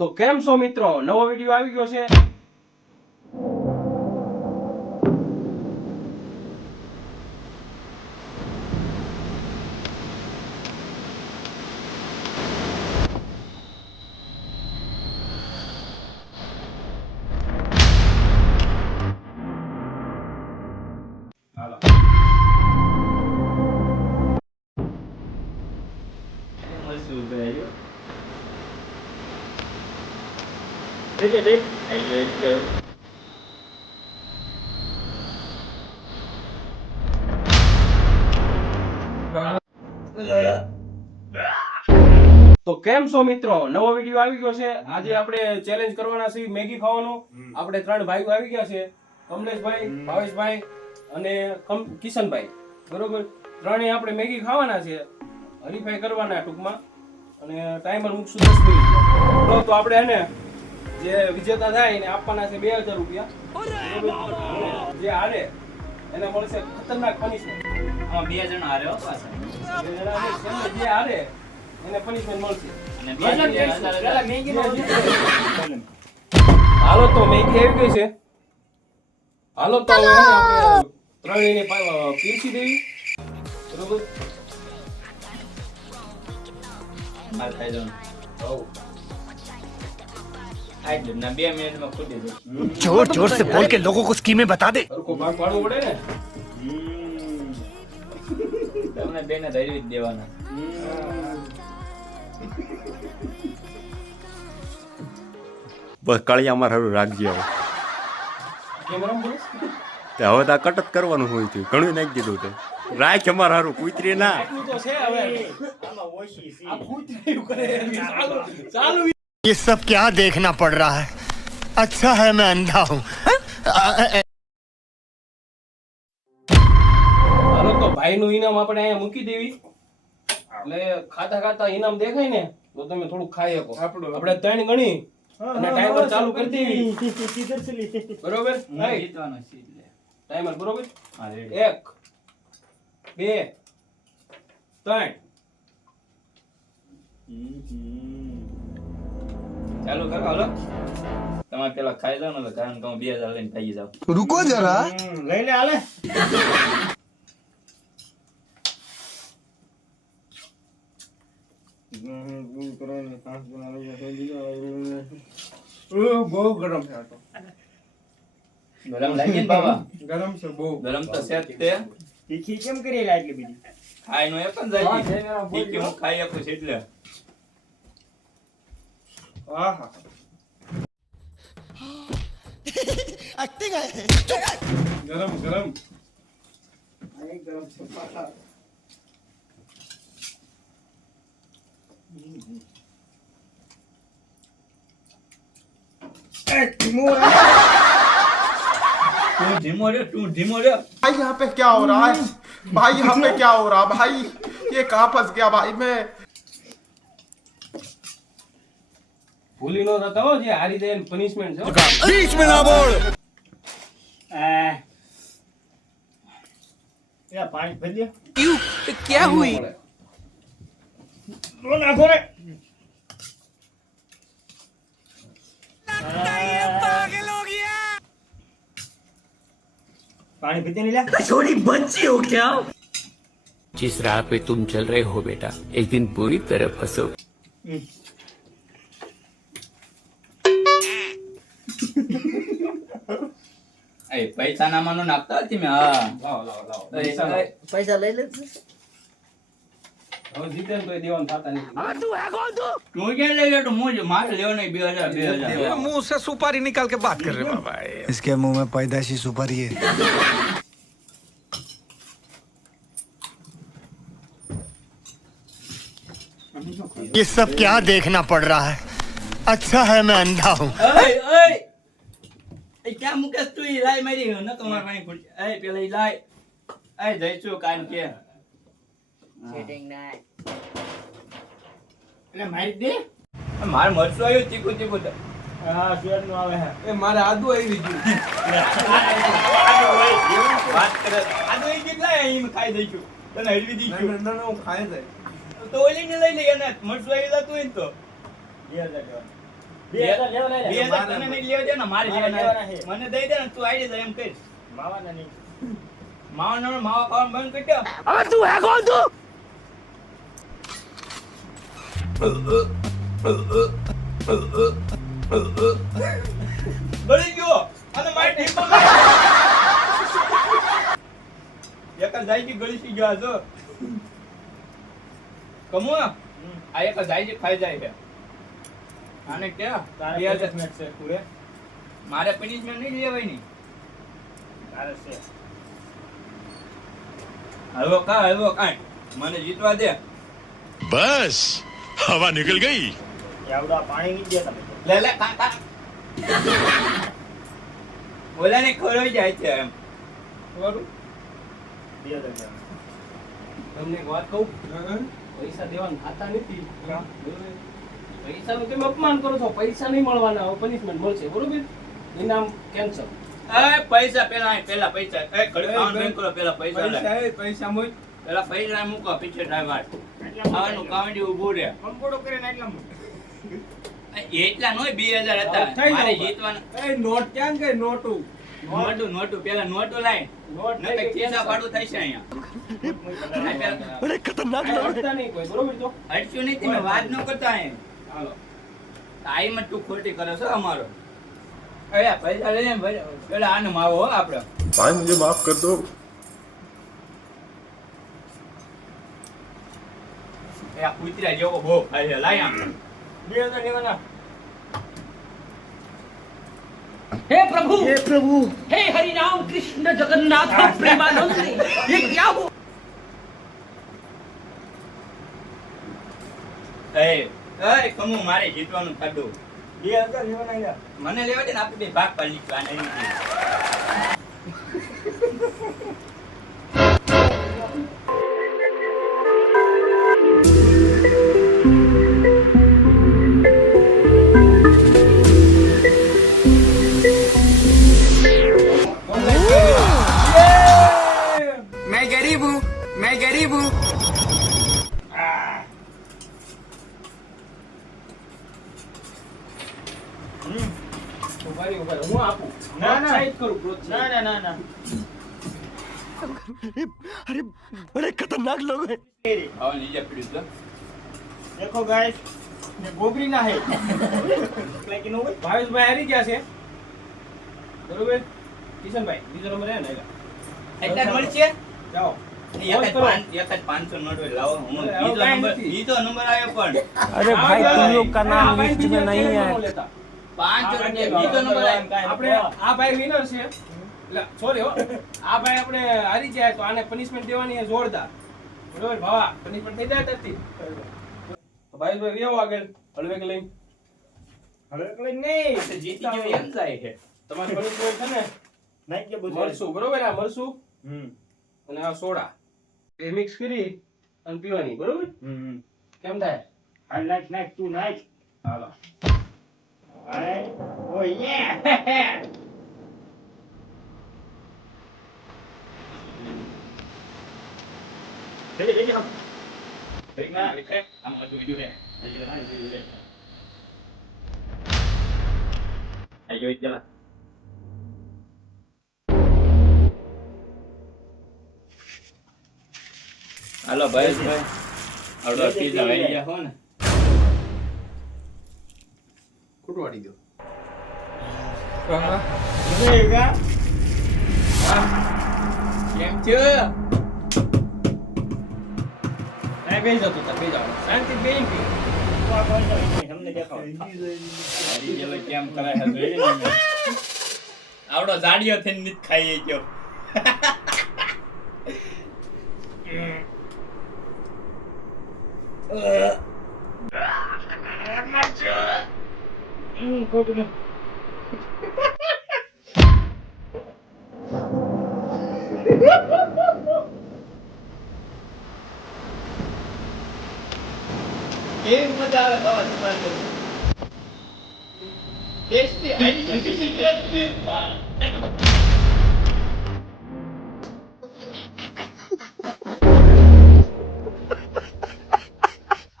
તો કેમ છો મિત્રો, નવો વિડીયો આવી ગયો છે. હાલો તો કેમ છો મિત્રો, નવો વિડીયો આવી ગયો છે. આજે આપણે ચેલેન્જ કરવાના છે મેગી ખાવાનું. આપણે 3 ભાઈઓ આવી ગયા છે, કમલેશભાઈ, ભાવેશભાઈ અને કિશનભાઈ. બરોબર, ત્રણેય આપણે મેગી ખાવાના છે, હરીફાઈ કરવાના ટૂંકમાં. અને ટાઈમર મૂકશું 10 મિનિટ. તો આપણે એને જે વિજેતા થાય એને આપવાના છે 2000 રૂપિયા. જે હારે એને મળશે ખતરનાક પનિશમેન્ટ. આમાં 2 જણા હારે હો પાછા. જે હારે એને પનિશમેન્ટ મળશે. હાલો તો મેગી આવી ગઈ છે. હાલો તો હવે આપણે ત્રણેયને પીરસી દેવી. બરોબર, માર ખાઈ જાવ. હવ આઈ જ ના 2 મિનિટમાં ફૂટી જાય. जोर जोर से बोल के लोगों को स्कीमें बता दे. હરખો ભાગ પાડવો પડે ને. તમને બેને ધરી જ દેવાના. બસ કાળિયા અમારે હારું રાખજે હવે. કેમ રમ બોલ? તે હવે તો આ કટ જ કરવાનું હોય છે. ઘણું નાખી દીધું તે. રાખ અમારે હારું કૂતરી ના. એટલું તો છે હવે. આ કૂતરાયું કરે એની ચાલુ ये सब क्या देखना पड़ रहा है. अच्छा है मैं अंधा हूँ. હાલો તો ભાઈનું ઇનામ આપણે અહીંયા મૂકી દેવી. એટલે ખાતા ખાતા ઇનામ દેખાય ને તો તમે થોડું ખાઈ શકો. આપણે 3 ગણી અને ટાઈમર ચાલુ કરી દેવી. બરોબર, હું જીતવાનો છે એટલે. ટાઈમર બરોબર. હા, રેડી. 1 2 3 ચાલુ કરો હાલો. તમારે પેલા ખાઈ જાવ ને તો કારણ તમે 2000 લઈને ખાઈ જાવ. रुको जरा. લઈ લે હાલે. બહુ ગરમ છે આ તો. ગરમ લાગી ને બાબા? ગરમ છે બહુ. ગરમ તો છે જ તે. તીખી કેમ કરી લે આટલી બધી? ખાઈ નો એ પણ જાય. ઠીક કે હું ખાઈ આપું છું એટલે. આહા. एक्टिंग है. ગરમ ગરમ. આ ગરમ છે પાછા. તું ધીમો રહ્યો, તું ધીમો રહ્યો. भाई यहाँ पे क्या हो रहा है भाई यहाँ पे क्या हो रहा है भाई ये कहाँ फंस गया भाई मैं ભૂલી નો થતા હો, જે હારી દે પનિશમેન્ટ છે હો. बीच में ना बोल. યા પાણી ભરી દે. क्या हुई. લો નાખો રે. પાણી પીતે નહીં લે. छोटी बच्ची हो क्या. जिस राह पे तुम चल रहे हो बेटा एक दिन बुरी तरह फंसोगे. એ પૈસા ના માનો નાખતા હતી મેં. હા, લાવો લાવો લાવો. પૈસા લઈ લે. હવે જીતે ને તોય દેવાનું થતા નથી. તું ક્યાં લઈ લે? હું મારે લેવા નહીં 2000. मुंह से सुपारी निकाल के बात कर रहे बाबा. इसके मुंह में पैदाशी सुपारी है. ये सब क्या देखना पड़ रहा है. अच्छा है मैं अंधा हूँ. એ ક્યાં મુકેશ તું? ઈ લાય મારી ન તમાર પાસે ખુરશી. એ પેલા ઈ લાય. એ જઈશું કાન કે એટલે મારી દે. માર મરસું આવ્યું તીખું તીખું. હા સ્વેટ નું આવે હે. એ મારે આદુ આવી ગયું. વાત કરે આ તો ઈ કેટલા એમ ખાઈ દઈશું. તને હળવી દીધું. ના હું ખાઈ જાય. તો ઓલી ને લઈ લઈએ ને મરસું આવી જતું હોય ને તો 2000 દેવા. 2000 લેવા લઈ લે. 2000 તને નહીં લેવા દે ને, મારે મારે લેવાના લેવાના છે. છે. મને દઈ દે ને, તું આઈ જા એમ કહીશ. માવાના નહીં. માવા ખાવાનું બંધ કરી દે. બળી ગયો અને મારી ટીપમાં એક જ જાય ગળી ગયો આ જો કમુ આ એક જ જાય ખાઈ જાય છે આને કે તારે 2000 punishment છે પૂરે. મારે પનિશમેન્ટ નહીં લેવાય ની તારે છે. હલવો કાંઈ મને જીતવા દે बस हवा निकल गई. એ આવડા પાણી નહીં દે તમે. લે કા ઓલાને ખરોઈ જાય છે એમ બરોબર 2000 લેવાના. તમને એક વાત કહું, પૈસા દેવાના થતા નથી. બરોબર? પૈસાનું કેમ અપમાન કરો છો? પૈસા નહીં મળવાના, હવે પનિશમેન્ટ મળશે. બરોબર? ઇનામ કેન્સલ. એ પૈસા પેલા પૈસા એ ઘડી ખાવાનું બંધ કરો પેલા પૈસા લે પૈસા મૂક પેલા પૈસા મૂકો પીછે ડ્રાઈવર ખાવાનું કાવડી ઊભું રહે કંકોડો કરીને એટલા એટલા નોય 2000 હતા થઈ મારે જાવ. જીતવાના નોટ ક્યાં ગઈ નોટું નોટું પેલા નોટું લાઈ નોટ નકર ખિસ્સા પાડું થશે અહીંયા बड़े खतरनाक કાંઈ અડતા નહીં કોઈ. બરોબર તો? અડશું નહીં તમે વાત ન કરતા અહીં હાલો. ટાઈમ જ તું ખોટી કરે છે અમારો એ પૈસા લઈને પેલા આને માવો હો આપણે भाई मुझे माफ कर दो. એ આ કૂતરા જેવો બહુ ખાય છે લાય આમ 2000 લેવાના. हे प्रभु हे हरि राम कृष्ण जगन्नाथ प्रेमानंद ये क्या हुआ એ કમુ મારે જીતવાનું થતું 2000 લેવાના યાર. મને લેવા દે ને આપણે બે ભાગ પાડી લીધું આને એની રીતે. ઉભા રહી. હું આપું. ના, ના. પ્રોત્સાહિત કરું, પ્રોત્સાહિત. ના. अरे बड़े खतरनाक लोग हैं. હવે નીચે પીડ્યું તો. देखो गाइस ये गोबरी ना है लेकिन वो ભાવેશભાઈ હારી ગયા છે. બરોબર? કિશનભાઈ બીજો નંબર હે ને? એટલા જ મળશે? જાઓ. એક જ 500 નોટ હોય, લાવો હું હવે બીજો કાંઈ નંબર નથી. બીજો નંબર આવ્યો પણ अरे भाई तुम लोग का नाम लिस्ट में नहीं है. 500 રૂપિયા બીજો નંબર આવ્યો આપણે આ ભાઈ વિનર છે. એટલે સોરી હો, આ ભાઈ આપણે હારી ગયા તો આને પનિશમેન્ટ દેવાની છે જોરદાર. બરોબર ભાવા, પનિશમેન્ટ થઈ જાય તરતી. તો ભાઈ વેવો આગળ હળવેક લઈને. હવે કોઈ નહીં તો જીતી ગયો એમ જાય છે તમારે પનિશમેન્ટ છે ને નહીં કે બધું મરસું. બરોબર? આ મરસું હમ અને આ સોડા એ મિક્સ કરી અને પીવાની. બરોબર? કેમ થાય? I like night to night. Hello. Oh yeah. Ready. આમ બધું વિડિયો લે આઈ જોઈ ચલા હાલો ભાઈ આવડો પીઝા આવી ગયા હો ને કુટવાડી દો. Venga. કેમ છે આ બેસી જતો તાર બેસી જાવ. શાંતિ બેસી પી. हमने देखा. હરી જેવો કેમ કરે છે જોઈ ને આવડો જાડિયો થઈને નીત ખાઈ ગયો કેમ મજા આવે ખાવાની ટેસ્ટી આઈ ટેસ્ટી